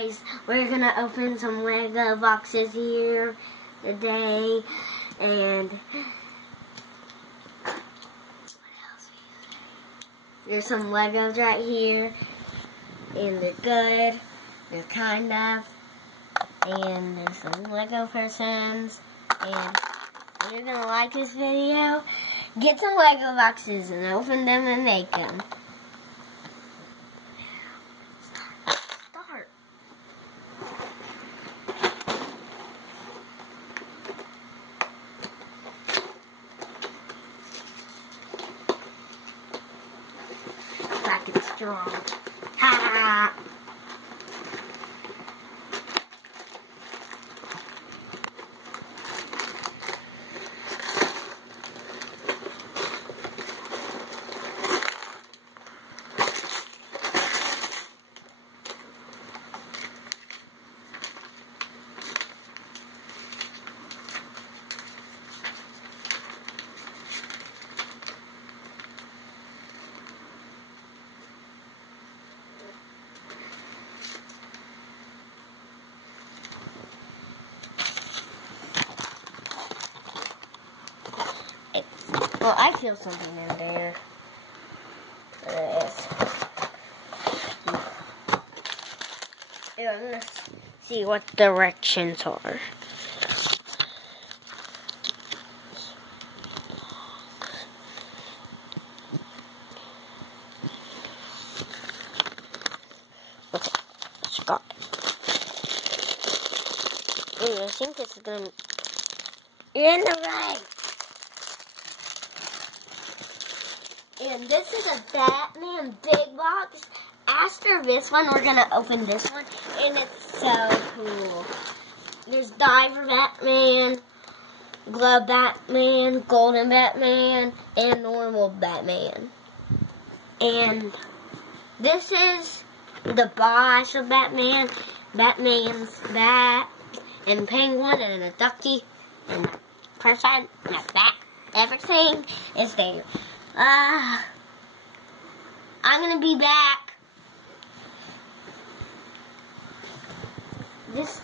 guys, we're gonna open some Lego boxes here today, and there's some Legos right here, and they're good, they're kind of, and there's some Lego persons, and if you're gonna like this video, get some Lego boxes and open them and make them. Back and strong. Ha! Well, I feel something in there. There it is. And let's see what directions are. Okay, let's go. I think it's gonna. You're in the right. And this is a Batman big box. After this one, we're going to open this one. And it's so cool. There's Diver Batman, Glove Batman, Golden Batman, and Normal Batman. And this is the boss of Batman. Batman's bat, and Penguin, and a ducky, and person, and a bat. Everything is there. I'm gonna be back. This